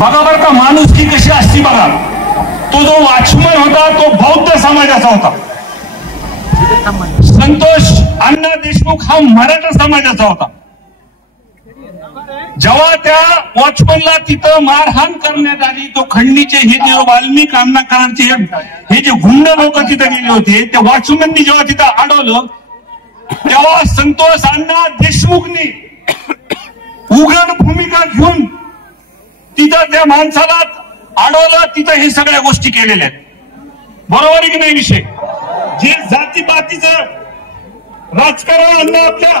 बघा बरं का माणुसकी कशी असती बघा. तो जो वॉचमन होता तो बौद्ध समाजाचा होता. संतोष अण्णा देशमुख हा मराठा समाजाचा होता. जेव्हा त्या वॉचमनला तिथं मारहाण करण्यात आली, तो खंडीचे हे जे वाल्मिक आंबेडकरांचे हे जे गुंड लोक तिथे गेले होते, त्या वॉचमननी जेव्हा तिथं अडवलं तेव्हा संतोष अण्णा देशमुखनी उघड भूमिका घेऊन तिथं त्या माणसाला अडवलं. तिथं हे सगळ्या गोष्टी केलेल्या आहेत. बरोबर आहे की नाही विषय? जे जातीपातीचं राजकारण आपल्या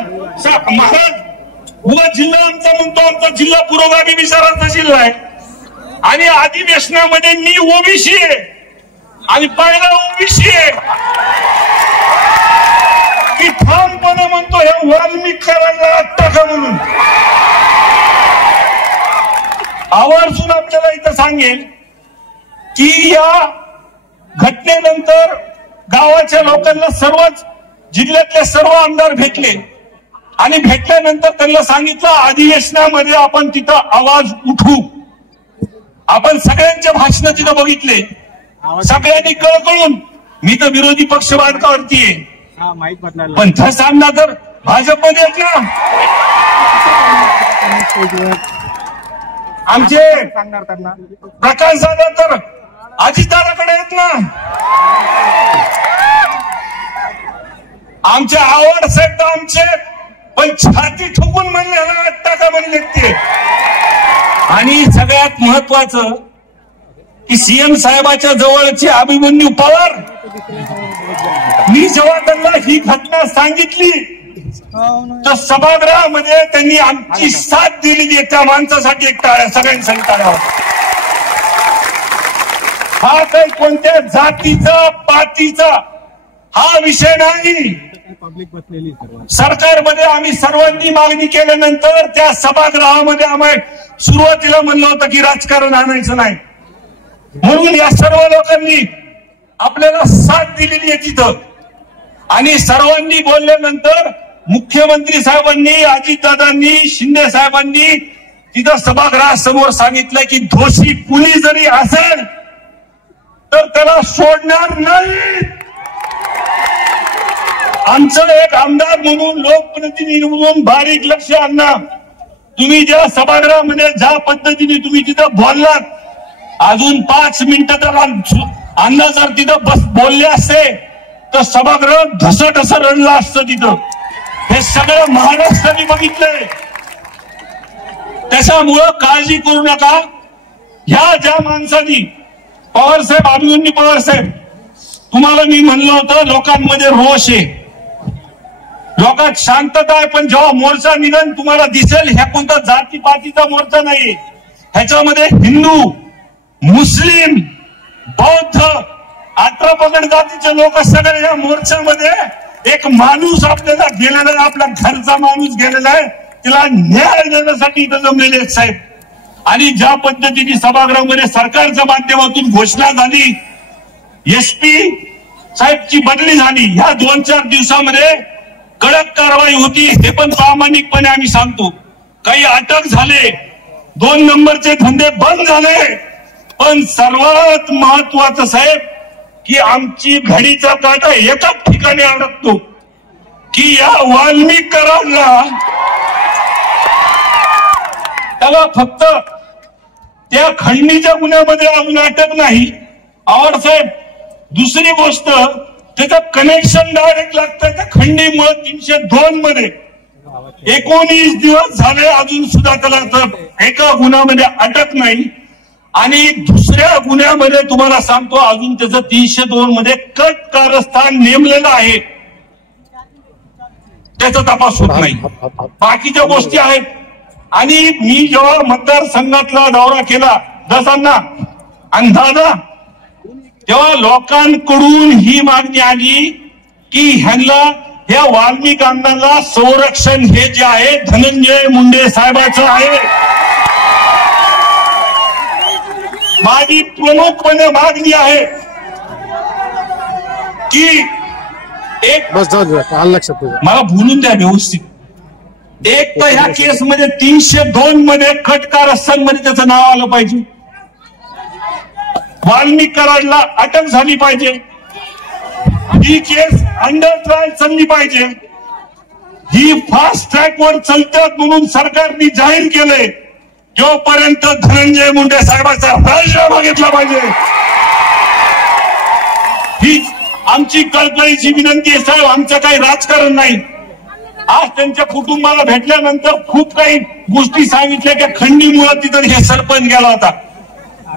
महाराज उगा जिल्हा आमचा म्हणतो, आमचा जिल्हा पुरोगामी विचारांचा जिल्हा आहे आणि अधिवेशनामध्ये मी ओबीसी आहे आणि पहिला ओबीसी आहे की ठामपणे म्हणतो हे वाल्मिकांना टाका म्हणून. आवर्जून आपल्याला इथं सांगेल की या घटनेनंतर गावाच्या लोकांना सर्वच जिल्ह्यातले सर्व आमदार भेटले आणि भेटल्यानंतर त्यांना सांगितलं अधिवेशनामध्ये आपण तिथं आवाज उठवू. आपण सगळ्यांचे भाषण तिथं बघितले, सगळ्यांनी कळकळून. मी तर विरोधी पक्ष वाढकावरती आहे पण सामना तर भाजपमध्ये आहेत ना. आमचे प्रकाश दादा तर अजितदादाकडे आहेत ना. आमचे आवड साहेब तर आमचे पण छाती ठोकून म्हणले ना टाका म्हणले ते. आणि सगळ्यात महत्वाचं की सीएम साहेबाच्या जवळचे अभिमन्यू पवार, मी जेव्हा त्यांना ही घटना सांगितली तर सभागृहामध्ये त्यांनी आमची साथ दिलेली आहे. त्या माणसासाठी एक टाळ्या, सगळ्यांसाठी टाळ्या. हा काही कोणत्या जातीचा पातीचा हा विषय नाही. सरकारमध्ये आम्ही सर्वांनी मागणी केल्यानंतर त्या सभागृहामध्ये आम्ही सुरुवातीला म्हणलं होतं की राजकारण आणायचं नाही म्हणून या सर्व लोकांनी आपल्याला साथ दिलेली आहे तिथं. आणि सर्वांनी बोलल्यानंतर मुख्यमंत्री साहेबांनी, अजितदादांनी, शिंदे साहेबांनी तिथं सभागृहासमोर सांगितलं की दोषी कुणी जरी असेल तर त्याला सोडणार नाही. आमचं एक आमदार म्हणून, लोकप्रतिनिधी म्हणून बारीक लक्ष आणणार. तुम्ही ज्या सभागृहामध्ये ज्या पद्धतीने तुम्ही तिथं बोललात, अजून 5 मिनिटं त्याला अण्णा जर तिथं बस बोलले असते तर सभागृह धसढस रडलं असतं तिथं. हे सगळं महाराष्ट्राने बघितलंय. त्याच्यामुळं काळजी करू नका. ह्या ज्या माणसांनी पवार साहेब, अभिमन्यू पवार साहेब, तुम्हाला मी म्हणलं होतं लोकांमध्ये रोष आहे, लोकात शांतता आहे, पण जेव्हा मोर्चा निघन तुम्हाला दिसेल ह्या कोणता जातीपातीचा मोर्चा नाही. ह्याच्यामध्ये हिंदू, मुस्लिम, बौद्ध, 18 पगड जातीचे लोक सगळे या मोर्चामध्ये. एक माणूस आपल्याला गेलेला आहे, आपला घरचा माणूस गेलेला आहे, तिला न्याय देण्यासाठी इथं जमलेले आहेत साहेब. आणि ज्या पद्धतीने सभागृहामध्ये सरकारच्या माध्यमातून घोषणा झाली, एसपी साहेबची बदली झाली, ह्या 2-4 दिवसामध्ये कडक कारवाई होती. हे पण प्रामाणिकपणे आम्ही सांगतो. काही अटक झाले, 2 नंबरचे धंदे बंद झाले, पण सर्वात महत्वाचं साहेब की आमची घडीचा काटा एकाच ठिकाणी अडकतो की या वाल्मिकांना त्याला फक्त त्या खंडीच्या गुन्ह्यामध्ये अजून अटक नाही. आवड साहेब, दुसरी गोष्ट त्याचं कनेक्शन डायरेक्ट लागतंय त्या खंडीमुळे 302 मध्ये 19 दिवस झाले अजून सुद्धा त्याला एका गुन्ह्यामध्ये अटक नाही. आणि दुसऱ्या गुन्ह्यामध्ये तुम्हाला सांगतो अजून त्याचं 302 मध्ये कट कारस्थान नेमलेलं आहे, त्याचा तपास होत नाही. बाकीच्या गोष्टी आहेत. आणि मी जेव्हा मतदारसंघातला दौरा केला दसांना आणि दादा, तेव्हा लोकांकडून ही मागणी आली की ह्यांना, ह्या वाल्मिकांना संरक्षण हे जे आहे धनंजय मुंडे साहेबांचं आहे. माझी प्रमुखपणे मागणी आहे की एक, मला बोलून द्या व्यवस्थित. एक तर ह्या केसमध्ये 302 मध्ये खटकार मध्ये त्याचं नाव आलं पाहिजे. वाल्मिक कराडला अटक झाली पाहिजे. ही केस अंडर ट्रायल चालली पाहिजे. ही फास्ट ट्रॅक वर चालतात म्हणून सरकारने जाहीर केलंय. जोपर्यंत धनंजय मुंडे साहेबांचा राजीनामा घेतला पाहिजे. ही आमची कळकळीची विनंती आहे साहेब. आमचं काही राजकारण नाही. आज त्यांच्या कुटुंबाला भेटल्यानंतर खूप काही गोष्टी सांगितल्या की खंडीमुळे तिथं हे सरपंच गेला होता.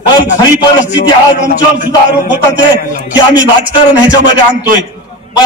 पण खरी परिस्थिती आज आमच्यावर सुद्धा आरोप होता ते की आम्ही राजकारण ह्याच्यामध्ये आणतोय. पण